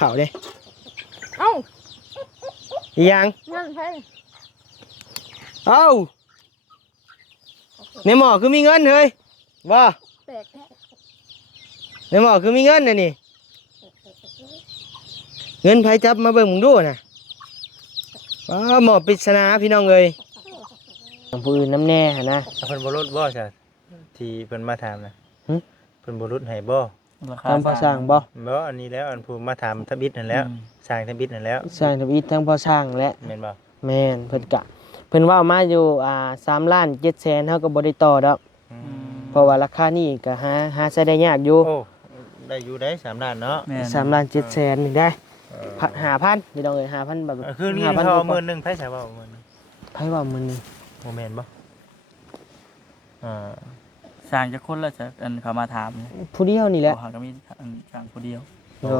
ข่าวเด้ เอ้า อีหยัง เงินเพิ่น เอ้าในหมอคือมีเงินเฮ้ยว่า แปลกแท้ ในหมอคือมีเงินน่ะนี่เงินไผจับมาเบิ่งมึงดูน่ะว้าหมอปริศนาพี่น้องเอ้ยผู้อื่นน้ำแน่หั่นนะ เพิ่นบ่ลดบ่จ้ะที่เพิ่นมาถามนะเพิ่นบ่ลดให้บ่ ทำพอสร้างบ่ บ่อันนี้แล้วอันผู้มาถามทบิดนั่นแล้วสร้างทบิดนั่นแล้ว สร้างทวีตทั้งพอสร้างและ แม่นบ่ แม่นเพิ่นกะเพิ่นว่ามาอยู่3 ล้าน7แสนเฮาก็บ่ได้ต่อดอกเพราะว่าราคานี้ก็หาใช้ได้ยากอยู่ โอ้ได้อยู่ได้3ล้านเนาะ 3 ล้าน7แสนนี่ได้5,000พี่น้องเอ้ย5,000แบบ คือนี่ 5,000 เขา กว่า 10,000ไผสิว่า10,000 ไผว่ามื้อนี้ บ่แม่นบ่อ่า สร้างจะคนแล้วจะอันเขามาถาม ผู้เดียวนี่แหละ เขาหาก็มีอันสร้างผู้เดียว โอ้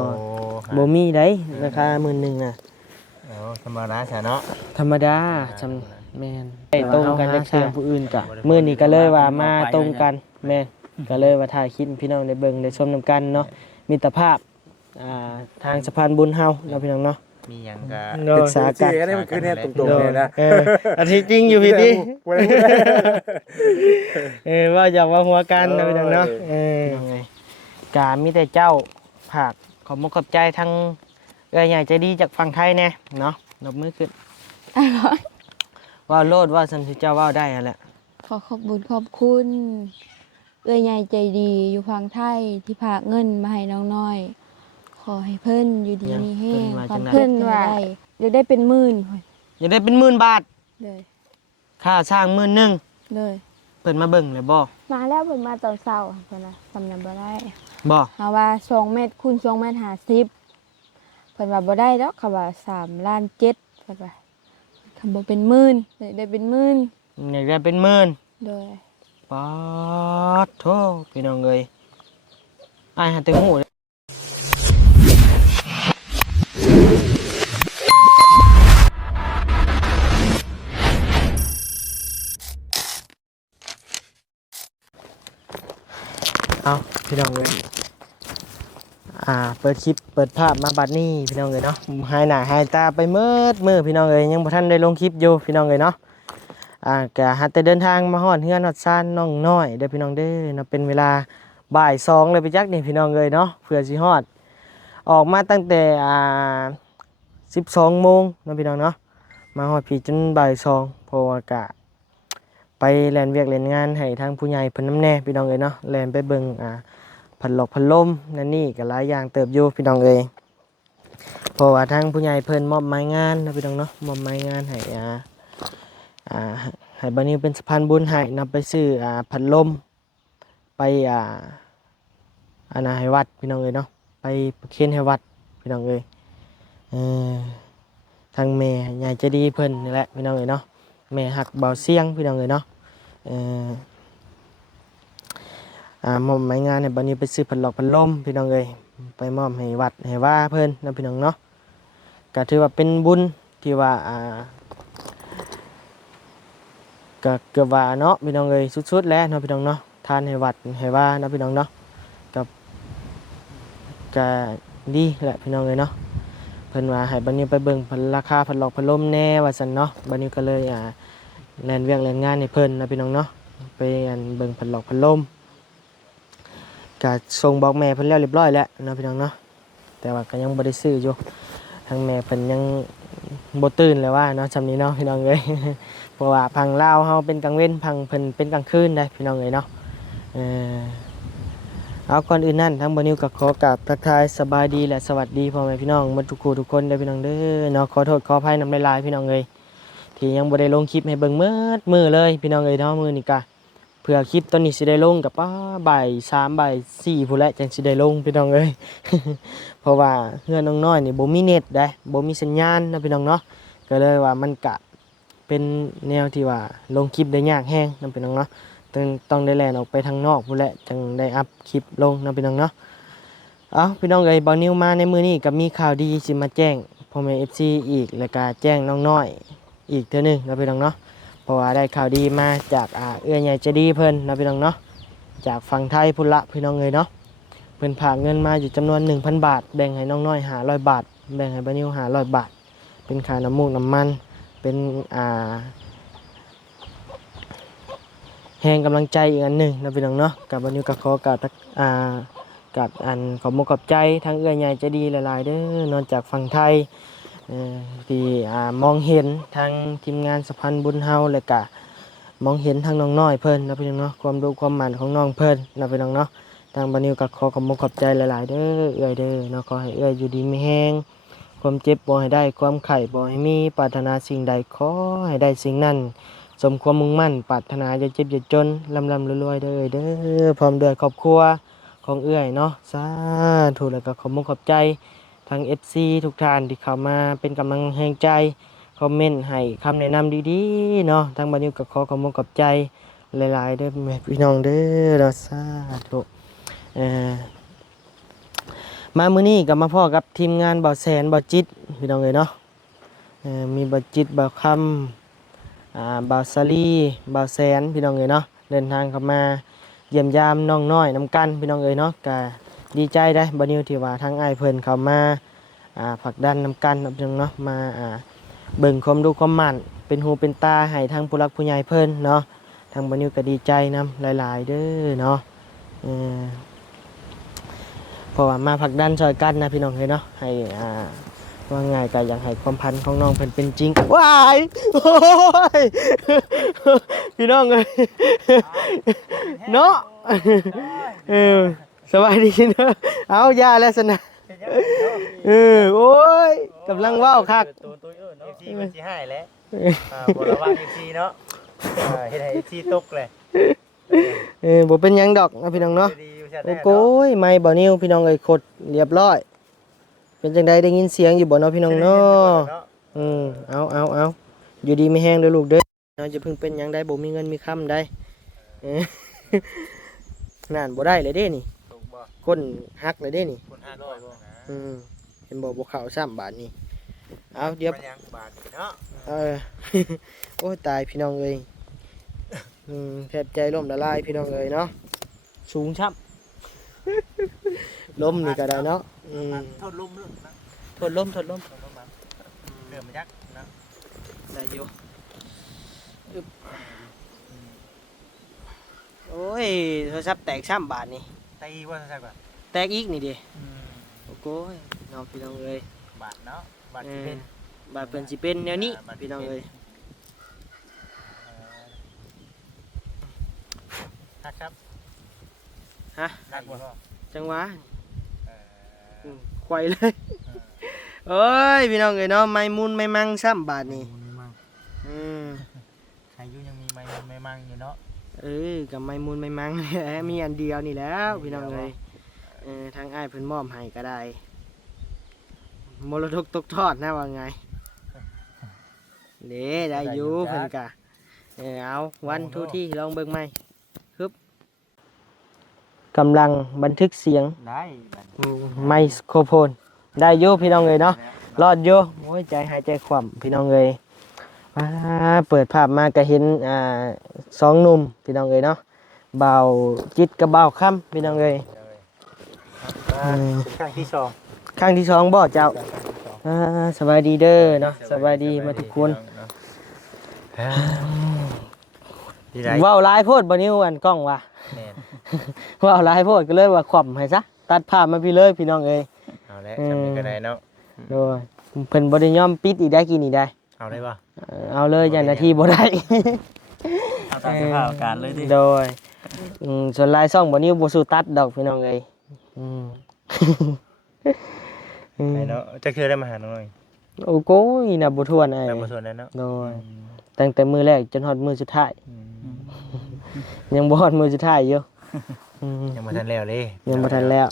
บ่มีได้ราคา10,000น่ะ โอ้ธรรมดาซะเนาะ ธรรมดาจำแม่นตรงกันจักเทื่อผู้อื่นกะมื้อนี้ก็เลยว่ามาตรงกันแม่นก็เลยว่าถ่ายคลิปพี่น้องได้เบิ่งได้ชมนํกันเนาะมิตรภาพทางสะพานบุญเฮาเนาะพี่น้องเนาะ มีหยังก็ ปรึกษากัน ก็ได้มันคือเนี่ยตรงๆเนี่ยนะ อาทิตย์จริงอยู่พี่ติว่าอยากว่าหัวกันนะพี่น้องเนาะกามีแต่เจ้าภาคขอบมุกขอบใจทั้งใหญ่ใจดีจากฝั่งไทยแน่เนาะยกมือขึ้นว่าโลดว่าสันติเจ้าว่าได้นั่นแหละ ขอขอบบุญขอบคุณเอื้อยใหญ่ใจดีอยู่ฝั่งไทยที่ฝากเงินมาให้น้องน้อย ขอให้เพิ่นอยู่ดีมีแห้งความเพิ่นว่าเดี๋ยวได้เป็นหมื่น อยากได้เป็น10,000 บาท เลย ค่าสร้าง11,000 เลย เปิดมาเบิ่งเลยบ่ มาแล้วเพิ่นมาตอนเช้าเพิ่นน่ะสำนักบ่ได้ บ่ เฮาว่า2เมตรคูณ2เมตร50เพิ่นว่าบ่ได้ดอกเขาว่า3ล้าน7เพิ่นว่าคำบ่เป็นหมื่นได้เป็นหมื่น อยากได้เป็น10,000 โดย ป๊าดโธ่พี่น้องเอ้ยอ้ายหาแต่หูเอาพี่น้องเอ้ยเปิดคลิปเปิดภาพมาบัดนี้พี่น้องเอ้ยเนาะหายหน้าหายตาไปมือพี่น้องเอ้ยยังบ่ทันได้ลงคลิปอยู่พี่น้องเอ้ยเนาะก็หาแต่เดินทางมาฮอดเฮือนฮอดซ่านน้องน้อยเด้อพี่น้องเด้อเนาะเป็นเวลาบ่าย2เลยไปจักนี่พี่น้องเอ้ยเนาะเพื่อสิฮอดออกมาตั้งแต่12 โมงเนาะพี่น้องเนาะมาฮอดพี่จนบ่าย2เพราะว่ากะไปแล่นเวียกเล่นงานให้ทางผู้ใหญ่เพิ่นนำแน่พี่น้องเอ้ยเนาะแล่นไปเบิ่งพัดลมนั่นนี่ก็หลายอย่างเติบอยู่พี่น้องเอ้ยเพราะว่าทางผู้ใหญ่เพิ่นมอบหมายงานนะพี่น้องเนาะมอบหมายงานให้ให้บัดนี้เป็นสะพานบุญให้นำไปซื้อพัดลมไปให้วัดพี่น้องเอ้ยเนาะไปประเคนให้วัดพี่น้องเอ้ยทางแม่ใหญ่ใจดีเพิ่นนี่แหละพี่น้องเอ้ยเนาะแม่ฮักเบาเสียงพี่น้องเอ้ยเนาะมอบหมายงานให้บัดนี้ไปซื้อพัดลมพี่น้องเอ้ยไปมอบให้วัดให้ว่าเพิ่นนะพี่น้องเนาะก็ถือว่าเป็นบุญที่ว่าก็เกือบว่าเนาะพี่น้องเอ้ยสุดๆแล้วเนาะพี่น้องเนาะทานให้วัดให้ว่าเนาะพี่น้องเนาะก็ดีแหละพี่น้องเอ้ยเนาะเพิ่นว่าให้บัดนี้ไปเบิ่งราคาพัดลมแน่ว่าซั่นเนาะบัดนี้ก็เลยแล่นเวียกแล่นงานให้เพิ่นนะพี่น้องเนาะไปเบิ่งพัดลมก็ส่งบอกแม่เพิ่นแล้วเรียบร้อยแล้วเนาะพี่น้องเนาะแต่ว่าก็ยังบ่ได้ซื้ออยู่ทางแม่เพิ่นยังบ่ตื่นเลยว่าเนาะจำนี้เนาะพี่น้องเอ้ย เพราะว่าพังลาวเฮาเป็นกลางเว้นพังเพิ่นเป็นกลางคืนได้พี่น้องเอ้ยเนาะเอาก่อนอื่นนั่นทั้งบ่นิวก็ขอกราบทักทายสบายดีและสวัสดีพ่อแม่พี่น้องหมดทุกคู่ทุกคนเด้อพี่น้องเด้อเนาะขอโทษขออภัยนำหลายๆพี่น้องเอ้ยที่ยังบ่ได้ลงคลิปให้เบิ่งมื้อเลยพี่น้องเอ้ยเนาะมื้อนี้ก็เพื่อคลิปตอนนี้สิได้ลงกับบ่าย3บ่าย4พุ่นแหละจังสิได้ลงพี่น้องเอ้ย เพราะว่าเฮือนน้องน้อยนี่บ่มีเน็ตได้บ่มีสัญญาณนะพี่น้องเนาะก็เลยว่ามันกะเป็นแนวที่ว่าลงคลิปได้ยากแฮงนะพี่น้องเนาะต้องได้แล่นออกไปทางนอกพุ่นแหละจังได้อัพคลิปลงนะพี่น้องเนาะพี่น้องเอ้ยบ่าวนิวมาในมื้อนี้ก็มีข่าวดีสิมาแจ้งพ่อแม่ FC อีกแล้วก็แจ้งน้องน้อยอีกเทื่อนึงนะพี่น้องเนาะเพราะว่าได้ข่าวดีมาจากเอื้อใหญ่ใจดีเพิ่นนะพี่น้องเนาะจากฝั่งไทยพุ่นละพี่น้องเอ้ยเนาะ เพิ่นฝากเงินมาอยู่จำนวน 1,000 บาทแบ่งให้น้องน้อย500 บาทแบ่งให้บ่าวนิว500 บาทเป็นค่าน้ำมูกน้ำมันเป็นแรงกำลังใจอีกอันหนึ่งนะพี่น้องเนาะกับบ่าวนิวก็ขอกราบกับขอบคุณขอบใจทั้งเอื้อใหญ่ใจดีหลายๆเด้อนอกจากฝั่งไทยที่มองเห็นทางทีมงานสะพานบุญเฮาแล้วก็มองเห็นทางน้องน้อยเพิ่นนะพี่น้องเนาะความรู้ความหมั่นของน้องเพิ่นนะพี่น้องเนาะทางบ่าวนิวก็ขอขอบคุณขอบใจหลายๆเด้อเอื้อยเด้อเนาะขอให้เอื้อยอยู่ดีมีแรงความเจ็บบ่ให้ได้ความไข้บ่ให้มีปรารถนาสิ่งใดขอให้ได้สิ่งนั้นสมความมุ่งมั่นปรารถนาอย่าเจ็บอย่าจนร่ำรวยๆเด้อเด้อพร้อมด้วยครอบครัวของเอื้อยเนาะสาธุแล้วก็ขอบคุณขอบใจทาง FC ทุกท่านที่เข้ามาเป็นกำลังแรงใจคอมเมนต์ให้คำแนะนำดีๆเนาะทางบ่าวนิวก็ขอขอบคุณขอบใจหลายๆเด้อแม่พี่น้องเด้อเนาะสาธุมามื้อนี้ก็มาพ้อกับทีมงานบ่าวแสนบ่าวจิตพี่น้องเอ้ยเนาะมีบ่าวจิตบ่าวคำบ่าวสาลีบ่าวแสนพี่น้องเอ้ยเนาะเดินทางเข้ามาเยี่ยมยามน้องน้อยนำกันพี่น้องเอ้ยเนาะก็ดีใจได้บ่าวนิวที่ว่าทางอ้ายเพิ่นเข้ามาผลักดันนำกันพี่น้องเนาะมาเบิ่งความรู้ความมั่นเป็นหูเป็นตาให้ทางผู้หลักผู้ใหญ่เพิ่นเนาะทางบ่าวนิวก็ดีใจนำหลายๆเด้อเนาะเพราะว่ามาผลักดันช่วยกันนะพี่น้องเอ้ยเนาะให้ว่าง่ายก็อยากให้ความพันของน้องเพิ่นเป็นจริงว้ายโอ้ยพี่น้องเอ้ยเนาะสบายดีเนาะเอาอย่าแล้วสนะโอ้ยกำลังว้าวคัก ตัวเนาะ FC มันสิให้แล้วบ่ระวัง FC เนาะเฮ็ดให้ FC ตกเลย บ่เป็นหยังดอกนะพี่น้องเนาะโอ้โก้ยไม่บ่นิ้วพี่น้องเอ้ยขดเรียบร้อยเป็นจังไดได้ยินเสียงอยู่บ่เนาะพี่น้องเนาะเอาอยู่ดีมีแฮงเด้อลูกเด้อเนาะจะเพิ่งเป็นหยังได้บ่มีเงินมีคำได้นั่นบ่ได้เลยเด้นี่ก้นหักเลยเด้นี่ คน500บ่นะ เห็นบ่เข้า3บาทนี่เอาเดี๋ยว มันยังบาทเนาะ โอ้ยตายพี่น้องเอ้ยแทบใจล่มละลายพี่น้องเอ้ยเนาะสูงชับล้มนี่ก็ได้เนาะโทษลุ่มเรื่องนะ ทนล้ม เริ่มมายักนะ ได้อยู่อึ๊บโอ้ยโทรศัพท์แตก3บาทนี่ ตีว่าซักว่า แตกอีกนี่ดิโอ้โหน้องพี่น้องเอ้ย บาทเนาะบาทที่เป็น บาดเพิ่นสิเป็นแนวนี้พี่น้องเอ้ย ครับ ฮะ นักบ่ จังหวะไขว่เลยเอ้ยพี่น้องเอ้ยเนาะไม่มุนไม่มั่งซ้ำบาทนี่ใครอยู่ยังมีไม่มั่งอยู่เนาะ กับไม่มุนไม่มั่ง มีอันเดียวนี่แล้วพี่น้องเอ้ยทางอ้ายเพิ่นมอบให้ก็ได้มรดกตกทอดนะว่าไงเด้ได้อยู่เพิ่นกะเอาวันทุกที่ลองเบิ่งใหม่ฮึบกำลังบันทึกเสียง ได้ ไมโครโฟนได้อยู่พี่น้องเอ้ยเนาะรอดอยู่โอ้ยใจหายใจคว่ำพี่น้องเอ้ยเปิดภาพมาก็เห็น2หนุ่มพี่น้องเอ้ยเนาะบ่าวจิตกับบ่าวค่ำพี่น้องเอ้ยครั้งที่2 ครั้งที่2บ่เจ้าสบายดีเด้อเนาะสบายดีมาทุกคนว้าวหลายโพดบ่นิ้วอันกล้องว่ะว้าวหลายโพดก็เลยว่าขว่ำให้ซะตัดภาพมาพี่เลยพี่น้องเอ้ยเอาแล้วทำนี้ก็ได้เนาะโดยเพิ่นบ่ได้ยอมปิดอีกได้กี่นี่ได้เอาได้ป่ะเอาเลยอย่างนาทีบ่ได้เอาตามสภาพอาการเลยดิโดยส่วนลายซ่องบ่นิ้วบ่สู้ตัดดอกพี่น้องเอ้ยไอ้เนาะจะคือได้มาหาน้อย โอ้โหน่ะบ่ทวนไอ้แต่บ่ส่วนนั้นเนาะโดยตั้งแต่มื้อแรกจนฮอดมื้อสุดท้ายยังบ่ฮอดมื้อสุดท้ายอยู่ยังบ่ทันแล้วเลยยังบ่ทันแล้ว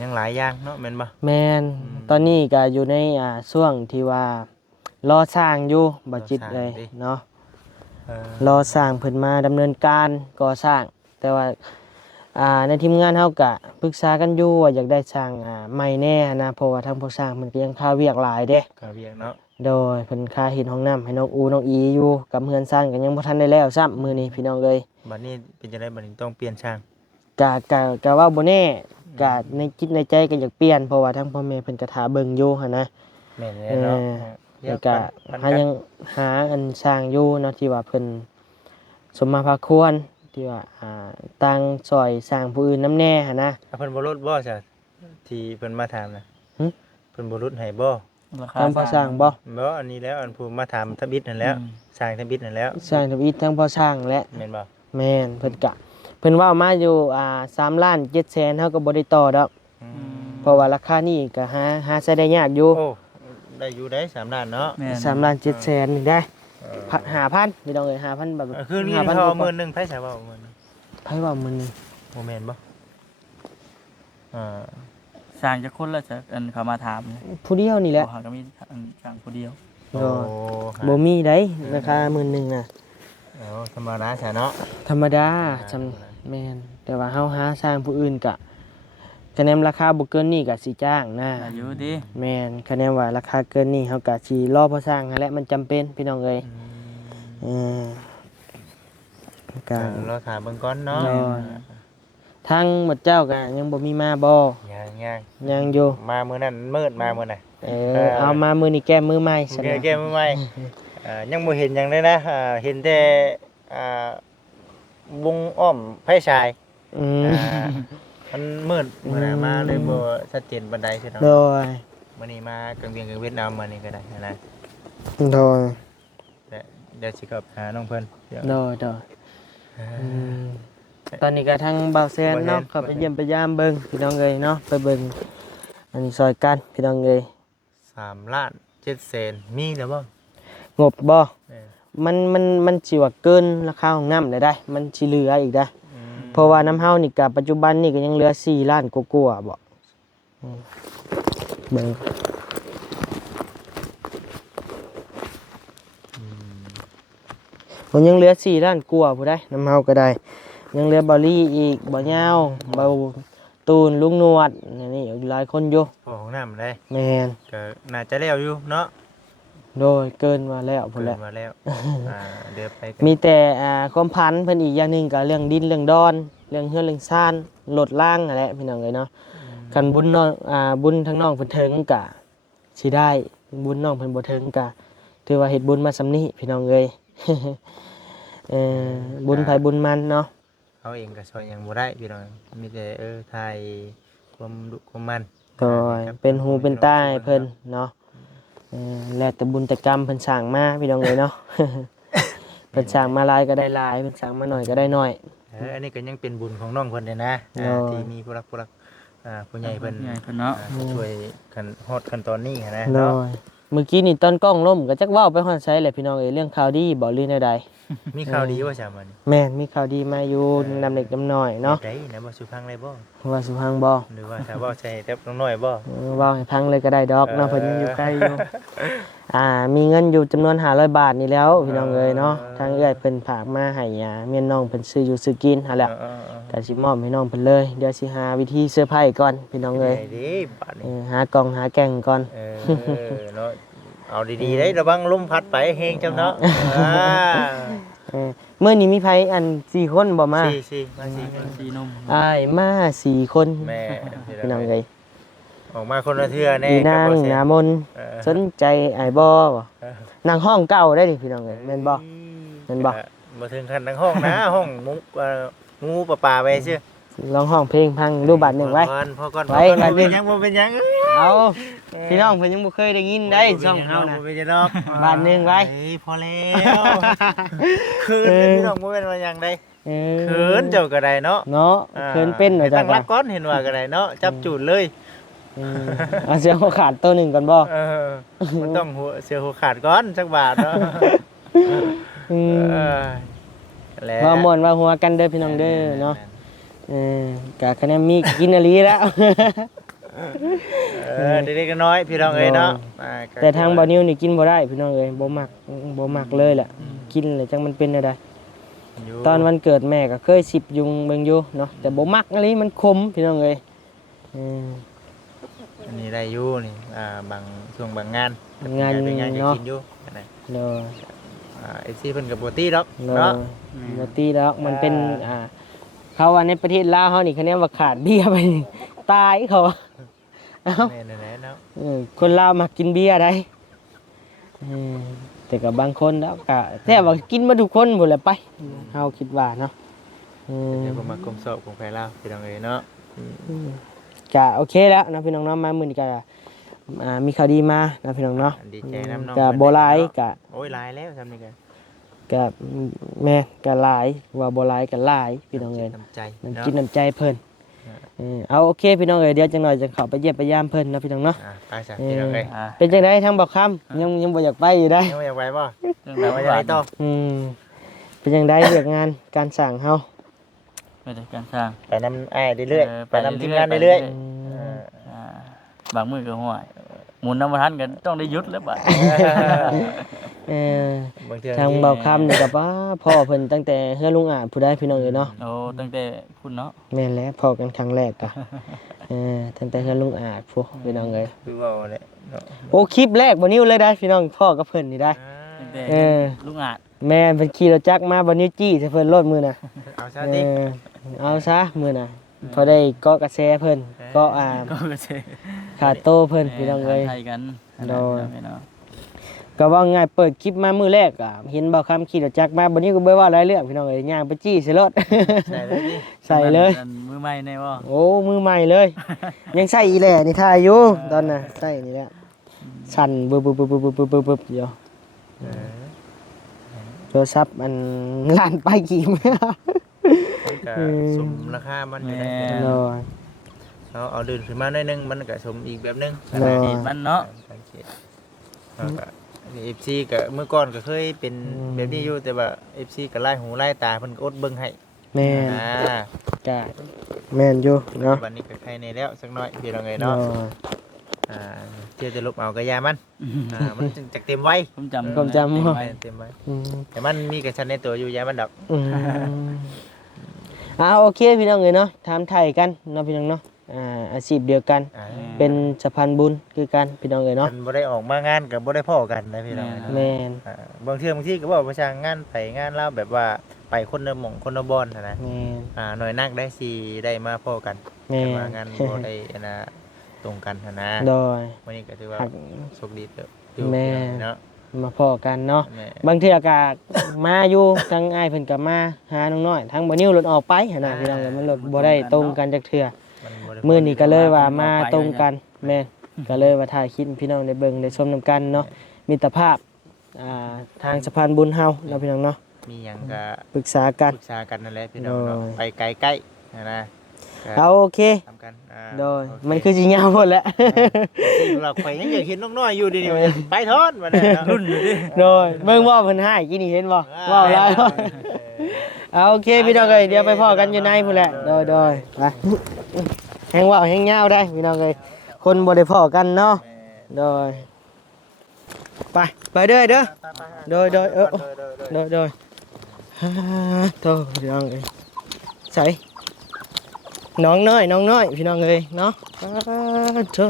ยังหลายอย่างเนาะแม่นบ่แม่นตอนนี้ก็อยู่ในช่วงที่ว่ารอสร้างอยู่บ่จิตเลยเนาะรอสร้างเพิ่นมาดำเนินการก่อสร้างแต่ว่าในทีมงานเฮาก็ปรึกษากันอยู่ว่าอยากได้สร้างใหม่แน่นะเพราะว่าทางผู้สร้างมันก็ยังค่าเวียกหลายเด้ค่าเวียกเนาะโดยเพิ่นค่าเฮ็ดห้องน้ำให้น้องอูน้องอีอยู่กับเฮือนสร้างก็ยังบ่ทันได้แล้วซ้ำมื้อนี้พี่น้องเอ้ยบัดนี้เป็นจังได๋บัดนี้ต้องเปลี่ยนช่าง กะว่าบ่แน่กะในคิดในใจก็อยากเปลี่ยนเพราะว่าทั้งพ่อแม่เพิ่นก็ท่าเบิ่งอยู่หั่นนะ แม่นเลยเนาะ แล้วก็หายังหาอันสร้างอยู่เนาะที่ว่าเพิ่นสมมาพาควรที่ว่าตั้งซอยสร้างผู้อื่นนำแน่หั่นนะ เพิ่นบ่ลดบ่ซะที่เพิ่นมาถามน่ะ หึ เพิ่นบ่ลดให้บ่ ราคา ทางพอสร้างบ่ บ่อันนี้แล้วอันผู้มาถามทบิดนั่นแล้วสร้างทบิดนั่นแล้ว สร้างทวีตทั้งพอสร้างและ แม่นบ่ แม่นเพิ่นกะเพิ่นเว้ามาอยู่3 ล้าน7แสนเฮาก็บ่ได้ต่อดอกเพราะว่าราคานี้ก็หาใช้ได้ยากอยู่ โอ้ได้อยู่ได้3ล้านเนาะ แม่น 3 ล้าน7แสนนี่ได้5,000พี่น้องเอ้ย5,000บาท คือนี่ 5,000 เขา กว่า มื้อนึงไผสิเว้ามื้อนึง ไผว่ามื้อนี้ บ่แม่นบ่อ่า สร้างจะคนละจะอันเขามาถามเนี่ย ผู้เดียวนี่แหละ เขาก็มีอันสร้างผู้เดียว โอ้ บ่มีได้ราคามื้อนึงน่ะ เอาธรรมดาซะเนาะ ธรรมดาจำแม่นแต่ว่าเฮาหาสร้างผู้อื่นกะคะแนนราคาบ่เกินนี้ก็สิจ้างนะ อายุดี แม่นคะแนนว่าราคาเกินนี้เฮาก็สิรอพอสร้างนั่นแหละมันจำเป็นพี่น้องเอ้ยก็ เราถามเบิ่งก่อนเนาะ ทางหมดเจ้าก็ยังบ่มีมาบ่ ยัง ยังอยู่ มามื้อนั้นมืดมามื้อน่ะ เอามามื้อนี้แก้มือใหม่ซะ แก้มื้อใหม่ยังบ่เห็นหยังเลยนะเห็นแต่วงอ้อมไผฉาย อืม มันมืดมื้อน่ะมาเลยบ่ชัดเจนปานใดซิเนาะ โดย มื้อนี้มากลางเวียงกลางเวียดนามมื้อนี้ก็ได้นะ โดย เดี๋ยวสิกลับหาน้องเพิ่นเดี๋ยว โดยตอนนี้ก็ทางเบาแซนเนาะเข้าไปเยี่ยมไปยามเบิ่งพี่น้องเอ้ยเนาะไปเบิ่งอันนี้ซอยกันพี่น้องเอ้ย 3ล้าน7แสนมีแล้วบ่ งบบ่ เออ มันสิว่าเกินราคาของน้ำได้มันสิเหลืออีกได้เพราะว่าน้ำเฮานี่ก็ปัจจุบันนี่ก็ยังเหลือ4ล้านกว่าๆบ่เบิ่งมันยังเหลือ4ล้านกว่าผู้ใดน้ำเฮาก็ได้ยังเหลือเบาลี่อีกบ่ยาวเบาตูนลุงนวดนี่อยู่หลายคนอยู่ พอของน้ำได้ แม่น ก็น่าจะแล้วอยู่เนาะ โดยเกินมาแล้วพุ่นแหละ เกินมาแล้วเดี๋ยวไปกัน มีแต่ความพันเพิ่นอีกอย่างหนึงก็เรื่องดินเรื่องดอนเรื่องเฮือนเรื่องซ่านลดล่างนั่นแหละพี่น้องเอ้ยเนาะคันบุญน้องบุญทั้งน้องเพิ่นถึงก็สิได้บุญน้องเพิ่นบ่ถึงก็ถือว่าเฮ็ดบุญมาสำนี้พี่น้องเอ้ย บุญไผบุญมันเนาะ เขาเองก็ช่วยหยังบ่ได้พี่น้องมีแต่ทายความดุความมัน ก็เป็นหูเป็นตาให้เพิ่นเนาะแล้วแต่บุญแต่กรรมเพิ่นสร้างมาพี่น้องเอ้ยเนาะ เพิ่นสร้างมาหลายก็ได้หลายเพิ่นสร้างมาน้อยก็ได้น้อย อันนี้ก็ยังเป็นบุญของน้องเพิ่นเด้นะ เนาะ ที่มีผู้รักผู้ใหญ่เพิ่น ใหญ่เพิ่นเนาะ ช่วยกันฮอดขั้นตอนนี้นะ น้อ เนาะ ยเมื่อกี้นี่ตอนกล้องล่มก็จักเว้าไปฮอดไสแหละพี่น้องเอ้ยเรื่องข่าวดีบ่หรือแนวใด มีข่าวดีว่าจ้ะมัน แม่นมีข่าวดีมาอยู่นำเล็กนำน้อยเนาะ ได้นะบ่สุพังได้บ่ ว่าสุพังบ่ หรือว่าถ้าบ่ใช่แต่น้อยบ่ เว้าให้พังเลยก็ได้ดอกเนาะเพิ่นยังอยู่ใกล้อยู่มีเงินอยู่จำนวน500 บาทนี่แล้วพี่น้องเอ้ยเนาะทางเอื้อยเพิ่นฝากมาให้เมียน้องเพิ่นซื้ออยู่ซื้อกินหั่นแหละก็สิมอบให้น้องเพิ่นเลยเดี๋ยวสิหาวิธีเซอร์ไพรส์ก่อนพี่น้องเอ้ย ได้ดิบาดนี้ หากล่องหาแก่งก่อน เนาะเอาดีๆได้ระวังลมพัดไปเฮงจำเนาะ มื้อนี้มีไผอัน4คนบ่มา สี่มาสี่คน สีนม อ้ายมา4คน แม่ พี่น้องเอ้ย ออกมาคนละเทื่อแน่ พี่นางนามนสนใจไอ้บ่นางห้องเก่าได้ดิพี่น้องเอ้ยแม่นบ่แม่นบ่ บ่ถึงขั้นทั้งห้องนะ ห้องมุกงูป่าไปซื่อ ลองห้องเพลงพังดูบัตรหนึ่งไว้ พอก่อน ไว้บัตรหนึ่ เป็น ง ยังบ่เป็นยัง เอาพี่น้องเพิ่นยังบ่เคยได้ยินได้ช่องเฮานะ บ่เป็นยังดอก บัตรหนึ่งไว้ พอแล้วคืนพี่น้องบ่เป็นว่าหยังได้ เอ คืนเจ้าก็ได้เนาะ เนาะเคินเป็นว่าจั ตั้ ง งรักก้อนเห็นว่าก็ได้เนาะจับจูดเลย เอาเสียงหัวขาดตัวหนึ่งก่อนบ่ มันต้องหัวเสือหัวขาดก่อนสักบาทเนาะ แล้ว ว่าม่วนว่าหัวกันเด้อพี่น้องเด้อเนาะกะคะแนนมีกินอลีแล้ว เด็กๆน้อยพี่น้องเอ้ยเนาะ แต่ทางบ่นิวนี่กินบ่ได้พี่น้องเอ้ยบ่มักเลยแหละกินเลยจังมันเป็นอะไรตอนวันเกิดแม่ก็เคยสิบยุงเบิ่งอยู่เนาะแต่บ่มักอะไรมันขมพี่น้องเอ้ย อันนี้ได้อยู่นี่บางช่วงบางงาน งาน เป็นงานจะ เนาะ กินอยู่นะ เนาะ ไอ้ที่เพิ่นกับบ่ตี้ดอก เนาะ เนาะ บ่ตีแล้วมันเป็น เขาว่าในประเทศลาวเฮานี่คะแนนว่าขาดเบียร์ไปนี่ตายเขาว่าเอ้า แม่นั่นแหละเนาะ คนลาวมักกินเบียร์ได้แต่กับบางคนแล้วก็แท้ว่ากินมาทุกคนหมดแหละไปเฮาคิดว่าเนาะ เดี๋ยวผมมากลมสอบของใครเล่าพี่น้องเอ้ยเนาะ ก็โอเคแล้วนะพี่น้องเนาะมามื้อนี้ก็มีข่าวดีมานะพี่น้องเนาะ ดีใจน้ำน้อง ก็บ่หลายก็ โอ้ยหลายแล้วทำนี่กัน ก็แม่ก็หลายว่าบ่หลายก็หลายพี่น้องเอ้ย น้ำใจ มัน เนาะ กินน้ำใจเพิ่นเอาโอเคพี่น้องเอ้ยเดี๋ยวจังหน่อยจะเข้าไปเยี่ยมไปยามเพิ่นนะพี่น้องเนาะ ไปซะพี่น้องเอ้ย เป็นจังได๋ทางบอกคำยังบ่อยากไปอยู่ได้ ยังไม่อยากไปป่ะ เรื่อง ไป ราว ไป บ้าน ต่อ เป็นจังได๋เรื่องงานการสร้างเฮา ไปในการสร้าง ไปนำเรื่อยๆไปนำทีมงานเรื่อย อ่าบางมือก็ห่วยหมุนน้ำมันทันกันต้องได้หยุดแล้วบัด เออ ๆบางเทื่อ ทางเบาคำนี่ก็ว่าพ่อเพิ่นตั้งแต่เฮือลุงอาจผู้ใดพี่น้องเอ้ยเนาะ โอ้ตั้งแต่คุณเนาะ แม่นแล้วพ่อกันครั้งแรกก็ตั้งแต่เฮือลุงอาจพวกพี่น้องเอ้ย คือว่าเนี่ยเนาะ โอ้คลิปแรกบ่นิ้วเลยได้พี่น้องพ่อกับเพิ่นนี่ได้ ตั้งแต่ เออ ลุงอาจ แม่นเพิ่นขี่รถจักรมาบ่นิ้วจี้ใส่เพิ่นรถมือน่ะ เอาซะ เอ ดิ เอาซะมือน่ะพอได้เกาะกระแสเพิ่นเก็ก็เช่ ขาโตเพิ่นพี่น้องเอ้ย ไทยกัน โดย พี่น้อง ก็ว่าง่ายเปิดคลิปมามือแรกอ่ะเห็นเบาคำขี่รถจักรมาบ่นี้ก็บ่ว่าหลายเรื่องพี่น้องเอ้ยย่างไปจี้ใส่รถ ใส่เลยดิ ใส่เลย อันมือใหม่ในบ่ โอ้มือใหม่เลย ยังใส่อีแหล่นี่ถ่ายอยู่ตอนน่ะใส่นี่แหละสั่นบึบๆๆๆๆๆอยู่ เออ โทรศัพท์มันลั่นไปกี่มื้อ มันก็สมราคามันอยู่ได้ โดย เอาดื่นขึ้นมาหน่อยนึงมันก็สมอีกแบบนึง เนาะ ดีมันเนาะ สังเกตแล้วก็ FC ก็เมื่อก่อนก็เคยเป็นแบบนี้อยู่แต่ว่า FC ก็ไล่หูไล่ตาเพิ่นก็อดเบิ่งให้ แม่น อ่า จ้ะแม่นอยู่เนาะ วันนี้ก็ใครในแล้วสักหน่อยพี่น้องเอ้ย เนาะ เนาะเที่ยวจะลบเอากระยามันมันจึงจักเต็มไว้ ผมจำ ผมจำ เต็มไว้ อืม แต่มันมีกระชันในตัวอยู่ยามันดอก อืมโอเคพี่น้องเอ้ยเนาะถามไทยกันเนาะพี่น้องเนาะอาชีพเดียวกัน เป็นสะพานบุญคือกันพี่น้องเอ้ยเนาะ มันบ่ได้ออกมางานกับบ่ได้พ้อกันนะพี่น้อง แม่น บางทีก็บอกประชางานไปงานเล่าแบบว่าไปคนละหม่องคนละบอนนะ แม่น หน่อยนักได้สิได้มาพ้อกัน แม่ แต่ว่าน งานบ่ได้ตรงกันนะ โดย วันนี้ก็ถือว่า หัก โชคดีเด้อ แม่ เนาะ มาพอกันเนาะ แม่ บางเทื่อก็มาอยู่ทั้งอ้ายเพิ่นก็มาหาน้องน้อยทั้งบ่นิ้วรถออกไปหั่นน่ะพี่น้องเอ้ยมันรถบ่ได้ตรงกันจักเทื่อ มันบ่ได้ มื้อนี้ก็เลยว่ามาตรงกันแม่นก็เลยว่าถ่ายคลิปให้พี่น้องได้เบิ่งได้ชมนํกันเนาะมิตรภาพทางสะพานบุญเฮาเนาะพี่น้องเนาะ มีหยังก็ ปรึกษากัน ปรึกษากันนั่นแหละพี่น้องเนาะ โดย ไปไกลใกล้นะ เอาโอเค ทำกัน โดยมันคือสิยาวหมดแล้ว เราข่อยยังอยากเห็นน้องน้อยอยู่ดิไปทอนมาเนี่ย รุ่นอยู่ดิ โดยเบิ่งว่าเพิ่นให้กินนี่เห็นบ่ว้าวหลายเอาโอเคพี่น้องเอ้ยเดี๋ยวไปพ้อกันอยู่ในพุ่นแหละโดยไปแฮงว่าวแฮงยาวได้พี่น้องเอ้ยคนบ่ได้พ้อกันเนาะโดยไปเด้อโดยโดยโตพี่น้องเอ้ยใส่น้องน้อยพี่น้องเอ้ยเนาะโธ่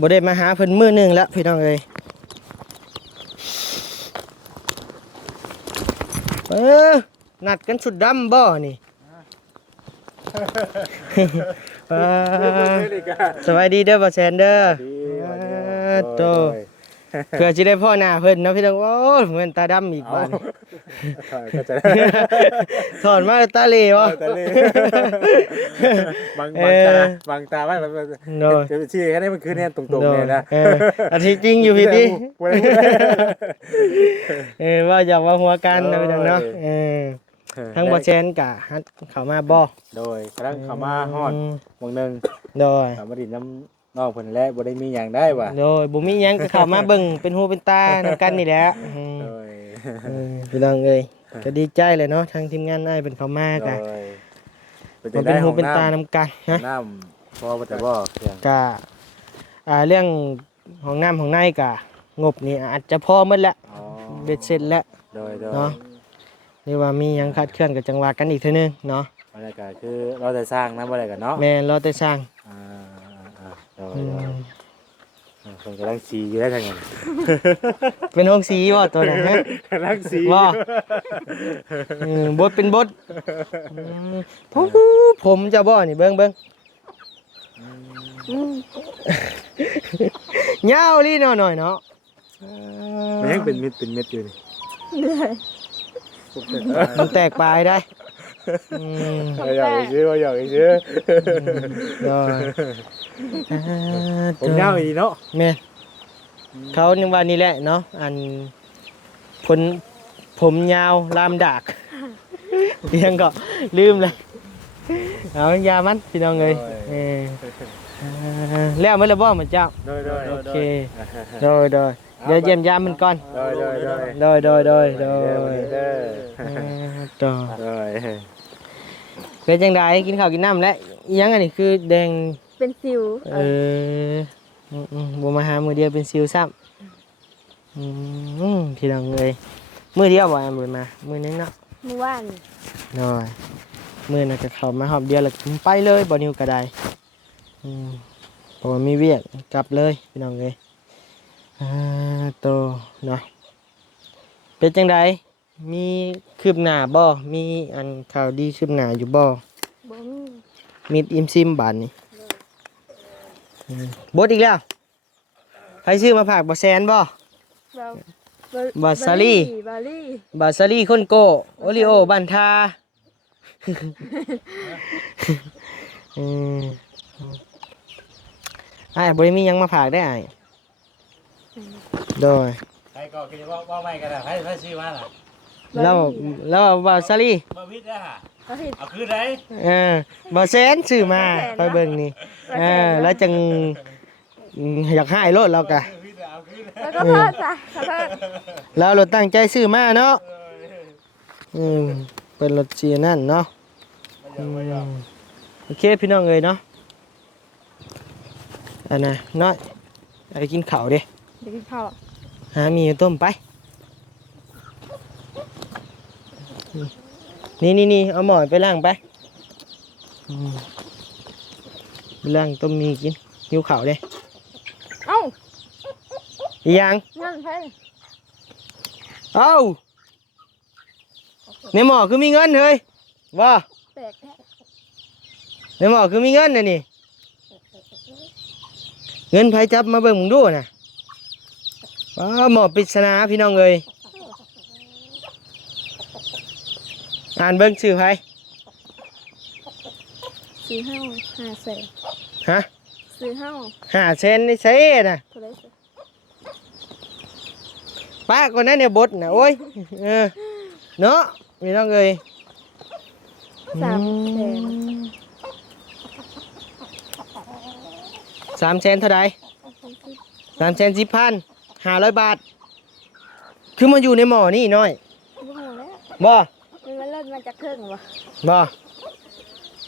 บ่ได้มาหาเพิ่นมื้อหนึงแล้วพี่น้องเอ้ยนัดกันสุดดำบ่นี่ สวัสดีเด้อบ่แซนเด้อโตเพื่อสิได้พ่อหน้าเพิ่นเนาะพี่น้องโอ้ยเหมือนตาดำอีกบ้านถอนมาตาเหลว บางตาบ้างแล้ว โดย จะชี้แค่นี้มันคือเนี่ยตรงๆเนี่ยนะ อาทิตย์จริงอยู่พี่ติว่าอยากว่าหัวกันนะพี่น้องเนาะทั้งบ่แซนกะฮัดเข้ามาบ่ โดยกำลังเข้ามาฮอดวงหนึง โดย เข้ามาดินน้ำน้องเพิ่นแหละบ่ได้มีหยังได้ว่ะ โดยบ่มีหยังก็เข้ามาเบิ่งเป็นหูเป็นตานำกันนี่แหละ โดย พี่น้องเอ้ยก็ดีใจเลยเนาะทางทีมงานอ้ายเป็นเข้ามา โด กะ ย มันเป็นหูเป็นตานำกันฮะ น้ำพอบ่แต่บ่เครื่อง กะเรื่องของน้ำของในกะงบนี่อาจจะพอหมดแล้ว อ๋อ เบ็ดเสร็จแล้ว โดย เนาะนี่ว่ามีหยังคาดเคลื่อนกับจังหวะกันอีกเทื่อนึงเนาะ บรรยากาศคือเราจะสร้างนะบ่ได้กันเนาะ แม่นรอแต่สร้าง โดย อื โด ม ย เพิ่นกำลังสีอยู่ได้ทางนั้น เป็นห้องสีบ่ตัวนั้นฮะ กำลังสี บ่บดเป็นบดผมจะบ่นี่เบิ่งยาวลีหน่อยเนาะ มันยังเป็นเม็ดอยู่นี่ มันแตกปลายได้ อยากอีกซื้ออยากอีกซื้อ ผมยาวอีเนาะ แม่เขานึกว่านี่แหละเนาะอันผมยาวลามดากยังก็ลืมเลยเอายามันพี่น้องเลยแล้วไม่ละบ่มันเจ้า โดย โอเคโดยเดี๋ยวเยี่ยมยามมันก่อนโดยเป็นจังไดกินข้าวกินน้ำแล้วอีหยังอันนี้คือแดง เป็นสิว บ่มาหามือเดียวเป็นซิวซ้ำพี่น้องเลยมือเดียวบ่บ่มามือนึงเนาะ เมื่อวาน น้อยมือน่ะก็เข้ามาหอบเดียวแล้วไปเลยบ่นิวก็ได้เพราะว่ามีเวียกกลับเลยพี่น้องเลยโตเนาะเป็นจังไดมีคืบหน้าบ่มีอันข่าวดีคืบหน้าอยู่บ่ บ่มี มีดอิมซิมบานนี่บดอีกแล้วใครซื้อมาฝากบ่แซนบ่ บาซารี่ บาซารี่คนโกโอริโอบันทาไอ้บริมียังมาฝากได้ไอ้โดย ใครก็คิดว่าไม่กันนะให้ซื้อมาล่ะ แล้วบาซารี่ บ่ผิดนะฮะ ก็ผิด เอาคืนได้ บาแซนซื้อมาไปเบิ่งนี่แล้วจังอยากให้รถเรากะ แล้วก็เพิ่มจ้ะเพิ่ม แล้วรถตั้งใจซื้อมาเนาะเป็นรถเสียนั่นเนาะโอเคพี่น้องเอ้ยเนาะอันน่ะน้อยไปกินข้าวดิ เดี๋ยวกินข้าว หามีต้มไปนี่เอาหมอนไปล้างไปไปล้างต้มมีกินหิวข้าวเด้ เอ้า อีหยัง นั่นเพิ่น เอ้าในหม้อคือมีเงินเฮ้ยว่า แตกแท้ ในหม้อคือมีเงินน่ะนี่เงินไผจับมาเบิ่งมึงดูน่ะหม้อปริศนาพี่น้องเอ้ยอ่านเบิ่งชื่อไผ ซื้อห้าว5 แสน ฮะ ซื้อห้าว 5 เซนนี่ใช่น่ะ เท่าไหร่สิ ป้าคนนั้นเนี่ยบดน่ะโอ้ยเนาะพี่น้องเอ้ย 3 แสน 3 แสนเท่าใด3,10,000 500 บาทคือมาอยู่ในหม้อนี่น้อย บ่ฮู้แล้ว บ่ มันเลิศมาจากเครื่องบ่ บ่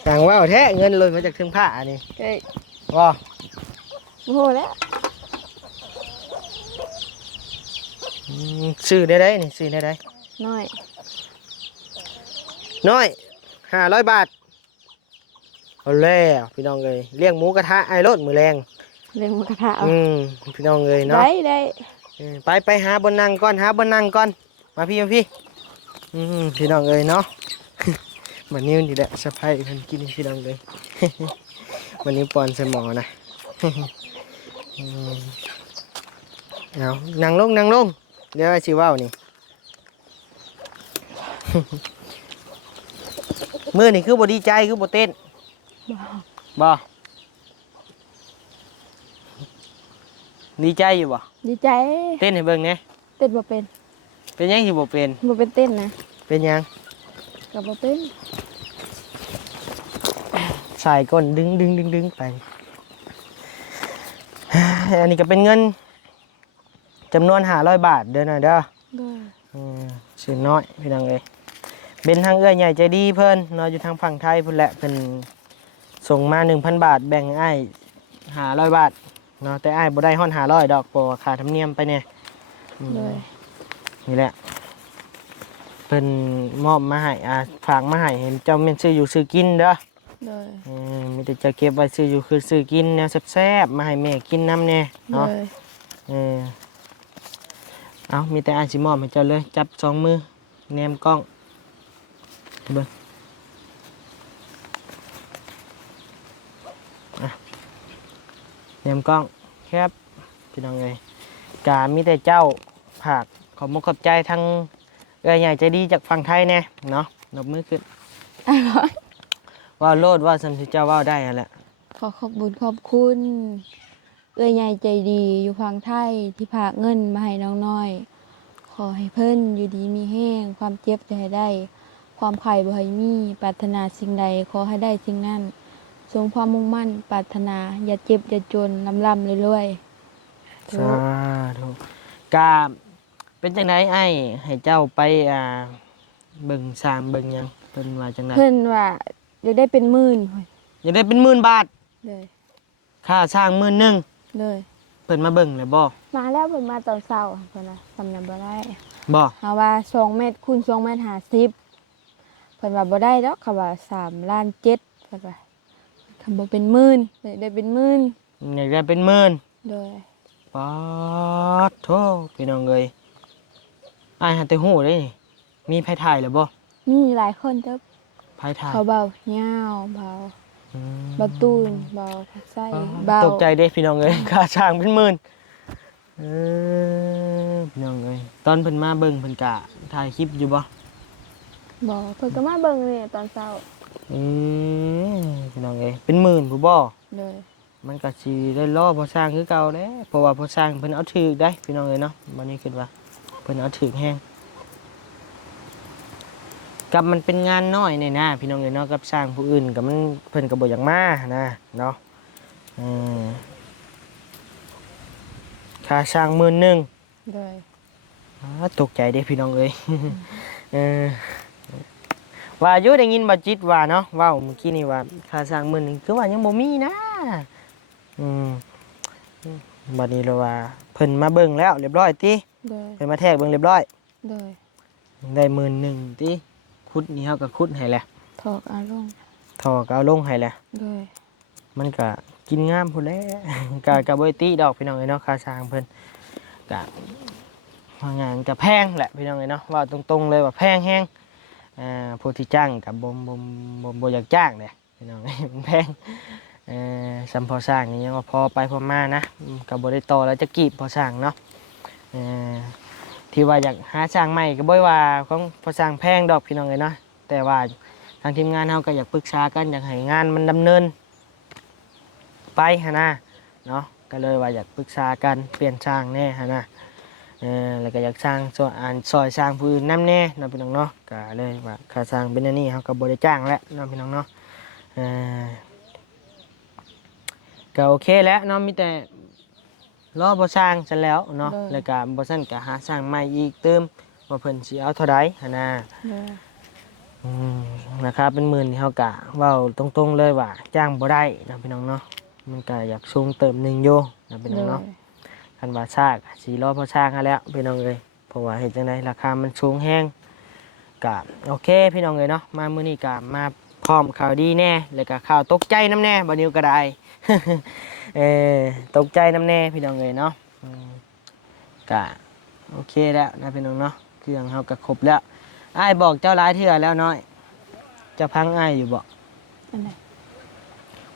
สั่งว่าวแท้เงินเลยมาจากเครื่องผ้านี่ เอ้ย บ่ บ่ฮู้แล้ว ซื้อได้นี่ซื้อได้ น้อย น้อย500 บาทเอาแล้วพี่น้องเอ้ยเลี้ยงหมูกระทะไอ้รถมื้อแรง เลี้ยงหมูกระทะเอา พี่น้องเอ้ยเนาะ ได้ ไปหาบนนั่งก่อนมาพี่พี่น้องเอ้ยเนาะ มันนิ้วนี่แหละสะพายเพิ่นกินพี่น้องเลย มันนิ้วปอนใส่หมอนะ เอานั่งลงเดี๋ยวสิเว้านี่ มื้อนี่คือบ่ดีใจคือบ่เต้นบ่ดีใจอยู่บ่ ดีใจ เต้นให้เบิ่งแหน่ เต้นบ่เป็น เป็นหยังสิบ่เป็น บ่เป็นเต้นนะ เป็นหยัง ก็บ่เป็น สายก้นดึงไป อันนี้ก็เป็นเงินจำนวน500 บาทเด้อนะเด้อ ได้ ซื้อน้อยพี่น้องเอ้ยเป็นทางเอื้อใหญ่ใจดีเพิ่นเนาะอยู่ทางฝั่งไทยพุ่นแหละเพิ่นส่งมา 1,000 บาทแบ่งอ้าย500 บาทเนาะแต่อ้ายบ่ได้ฮ้อน500ดอกเพราะว่าค่าธรรมเนียมไปเนี่ย เลย นี่แหละเพิ่นมอบมาให้ฝากมาให้เห็นเจ้าแม่นซื้ออยู่ซื้อกินเด้อ เลย มีแต่จะเก็บไว้ซื้ออยู่คือซื้อกินแนวแซ่บๆมาให้แม่กินน้ำแน่ เล เนาะ ย เอามีแต่อ้ายสิมอบให้เจ้าเลยจับสองมือแนมกล้องเบิ่งแนมกล้องแคบพี่น้องเอ้ยกามีแต่เจ้าผากขอบมุกขอบใจทั้งใหญ่ใจดีจากฝั่งไทยแน่เนาะนบมือขึ้นว่าโลดว่าสันติเจ้าว่าได้อะแหละ ขอขอบคุญขอบคุณเอื้อยใหญ่ใจดีอยู่ฝั่งไทยที่ฝากเงินมาให้น้องน้อยขอให้เพิ่นอยู่ดีมีแห้งความเจ็บจะให้ได้ ความไข่บ่ให้มีปรารถนาสิ่งใดขอให้ได้สิ่งนั้นทรงความมุ่งมั่นปรารถนาอย่าเจ็บอย่าจนลำเรื่อยๆ สาธุกาเป็นจังไดไอ้ให้เจ้าไปเบิ่งสร้างเบิ่งหยังเพิ่นว่าจังได เพิ่นว่าอยากได้เป็นหมื่น อยากได้เป็น10,000 บาท เลย ค่าสร้าง10,000 เลย เพิ่นมาเบิ่งเลยบ่ มาแล้วเพิ่นมาตอนเช้าเพิ่นน่ะสำนักบ่ได้ บ่ เฮาว่า2เมตรคูณ2เมตร50เพิ่นว่าบ่ได้ดอกเขาว่า3.7ล้านเพิ่นว่าคำบ่เป็นหมื่นเพิ่นได้เป็นหมื่น อยากได้เป็น10,000 โดย ปาดโธ่พี่น้องเอ้ยอ้ายหันแต่ฮู้เด้นี่มีไผถ่ายแล้วบ่ มีหลายคนเด้อ ไผถ่าย เขาเบาเหย้าเบา อืม เบาตูนเบาผักไส้ ปาด เบา ตกใจเด้พี่น้องเอ้ย ค่าสร้างเป็น10,000พี่น้องเอ้ยตอนเพิ่นมาเบิ่งเพิ่นกะถ่ายคลิปอยู่บ่ บ่เพิ่นก็มาเบิ่งนี่ตอนเช้า อืมพี่น้องเอ้ยเป็นหมื่นผู้บ่ เลย มันก็สิได้รอพอสร้างคือเก่าแหล้เพราะว่าพอสร้างเพิ่นเอาถูกได้พี่น้องเอ้ยเนาะบัดนี้คิดว่าเพิ่นเอาถูกแฮงกับมันเป็นงานน้อยนี่นะพี่น้องเอ้ยเนาะกับสร้างผู้อื่นก็มันเพิ่นก็บ่อยากมานะเนาะอืมค่าสร้าง10,000 เลย ตกใจเด้พี่น้องเอ้ย เออว่าอยู่ได้ยินบ่จิตว่าเนาะเว้าเมื่อกี้นี่ว่าค่าสร้าง10,000คือว่ายังบ่มีนะอืมบัดนี้เราว่าเพิ่นมาเบิ่งแล้วเรียบร้อยติ เลย เพิ่นมาแทรกเบิ่งเรียบร้อย เลย ได้10,000ติขุดนี่เฮาก็ขุดให้แหละ ถอกอารมณ์ ท่อก็เอาลงให้แหละ เลย มันก็กินงามพุ่นแหละ ก็บ่ได้ติดอกพี่น้องเอ้ยเนาะค่าสร้างเพิ่นก็ว่างานมันก็แพงแหละพี่น้องเอ้ยเนาะว่าตรงๆเลยว่าแพงแฮงผู้ที่จ้างก็บ่อยากจ้างเด้พี่น้องเอ้ยมันแพงสัมพอสร้างนี่ยังว่าพอไปพอมานะก็บ่ได้ต่อแล้วจะกีบพอสร้างเนาะที่ว่าอยากหาสร้างใหม่ก็บ่ว่าของพอสร้างแพงดอกพี่น้องเอ้ยเนาะแต่ว่าทางทีมงานเฮาก็อยากปรึกษากันอยากให้งานมันดำเนินไปหั่นนะเนาะก็เลยว่าอยากปรึกษากันเปลี่ยนสร้างแน่หั่นนะแล้วก็อยากสร้างซอยสร้างผู้อื่นนำแน่เนาะพี่น้องเนาะก็เลยว่าค่าสร้างเป็นอันนี้เฮาก็บ่ได้จ้างแล้วเนาะพี่น้องเนาะก็โอเคแล้วเนาะมีแต่รอบ่สร้างซั่นแล้วเนาะแล้วก็บ่ซั่นก็หาสร้างใหม่อีกเติมว่าเพิ่นสิเอาเท่าใดหั่นน่ะ เลย นะครับเป็น10,000ที่เฮากะเว้าตรงๆเลยว่าจ้างบ่ได้เนาะพี่น้องเนาะมันก็อยากสูงเติมหนึงอยู่เนาะพี่น้องเนาะคันว่าซากสิรอพอสร้างให้แล้วพี่น้องเอ้ยเพราะว่าเฮ็ดจังได๋ราคามันสูงแฮงก็โอเคพี่น้องเอ้ยเนาะมามื้อนี้ก็มาพร้อมข่าวดีแน่แล้วก็ข่าวตกใจนำแน่บ่นิวก็ได้ ตกใจนำแน่พี่น้องเอ้ยเนาะก็โอเคแล้วนะพี่น้องเนาะเครื่องเฮาก็ครบแล้วอ้ายบอกเจ้าหลายเทื่อแล้วน้อยเจะพังอ้ายอยู่บ่ อันไหน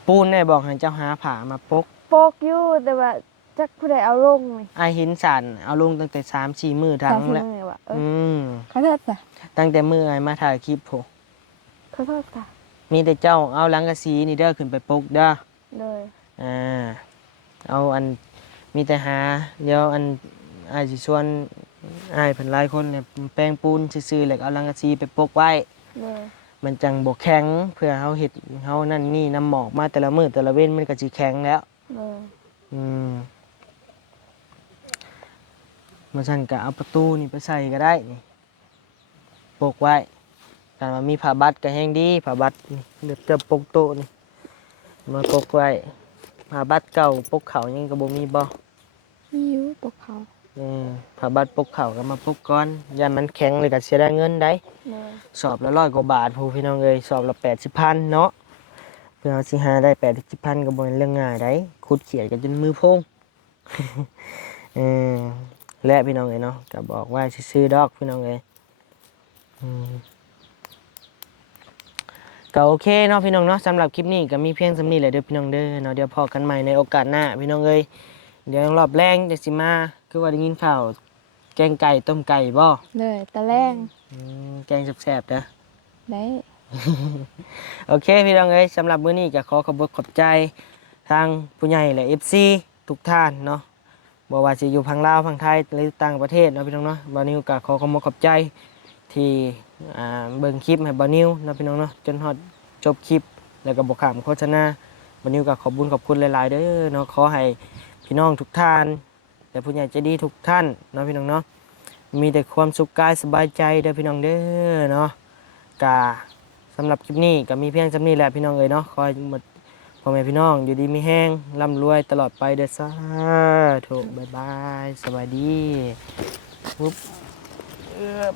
ปูนได้บอกให้เจ้าหาผ้ามาปก โปกอยู่แต่ว่าจักผู้ใดเอาลงนี่ อ้ายหินสั่นเอาลงตั้งแต่3-4 มื้อทั้งแล้ว เลยว่ามเขาโทษจ้ะ ตั้งแต่มื้ออ้ายมาถ่ายคลิปโพ เขาโทษจ้ะ มีแต่เจ้าเอาหลังกะสีนี่เด้อขึ้นไปปกเด้อ เลย เอาอันมีแต่หาเดี๋ยวอันอ้ายสิชวนอ้ายเพิ่นหลายคนเนี่ยแปลงปูนซื่อๆแล้วก็เอาหลังกะสีไปปกไว้ เลย มันจังบ่แข็งเพื่อเฮาเฮ็ดเฮานั่นนี่น้ำหมอกมาแต่ละมื้อแต่ละเว้นมันก็สิแข็งแล้ว เลย มาสั่นก็เอาประตูนี่ไปใส่ก็ได้นี่ปกไว้การว่ามีผ้าบัดก็แห้งดีผ้าบัดนี่เดี๋ยวจะปกโต๊ะนี่มาปกไว้ผ้าบัดเก่าปกเขายังก็บ่มีบ่ มีอยู่ปกเขา ผ้าบัดปกเขาก็มาปกก่อนอย่ามันแข็งเลยก็เสียได้เงินได้ เลย สอบละ100 กว่าบาทผู้พี่น้องเอ้ยสอบละ80,000เนาะเพื่อเอาสิหาได้80,000ก็บ่เป็นเรื่องง่ายได้ขุดเขียดกันจนมือโพง เออและพี่น้องเอ้ยเนาะก็บอกว่าสิซื้อดอกพี่น้องเอ้ยก็โอเคเนาะพี่น้องเนาะสำหรับคลิปนี้ก็มีเพียงสำนี้แหละเด้อพี่น้องเด้อเนาะเดี๋ยวพอกันใหม่ในโอกาสหน้าพี่น้องเอ้ยเดี๋ยวรอบแรงจะสิมาคือว่าได้ยินข่าวแกงไก่ต้มไก่บ่ เลยตะแรง แกงแซ่บๆเด้อ ได้ โอเคพี่น้องเอ้ยสำหรับมื้อนี้ก็ขอขอบใจทางผู้ใหญ่และ FC ทุกท่านเนาะบ่ว่าจะอยู่ฝั่งลาวฝั่งไทยหรือต่างประเทศเนาะพี่น้องเนาะบ่าวนิวก็ขอบใจที่เบิ่งคลิปให้บ่าวนิวเนาะพี่น้องเนาะจนฮอดจบคลิปแล้วก็บ่ข้ามโฆษณาบ่าวนิวก็ขอบคุณหลายๆเด้อเนาะขอให้พี่น้องทุกท่านและผู้ใหญ่ใจดีทุกท่านเนาะพี่น้องเนาะมีแต่ความสุขกายสบายใจเด้อพี่น้องเด้อเนาะกา สำหรับคลิปนี้ก็มีเพียงจำนี้แหละพี่น้องเอ๋ยเนาะคอยหมดพ่อแม่พี่น้องอยู่ดีมีแห้งร่ำรวยตลอดไปเด้อสาธุบ๊ายบายสวัสดีปุ๊บ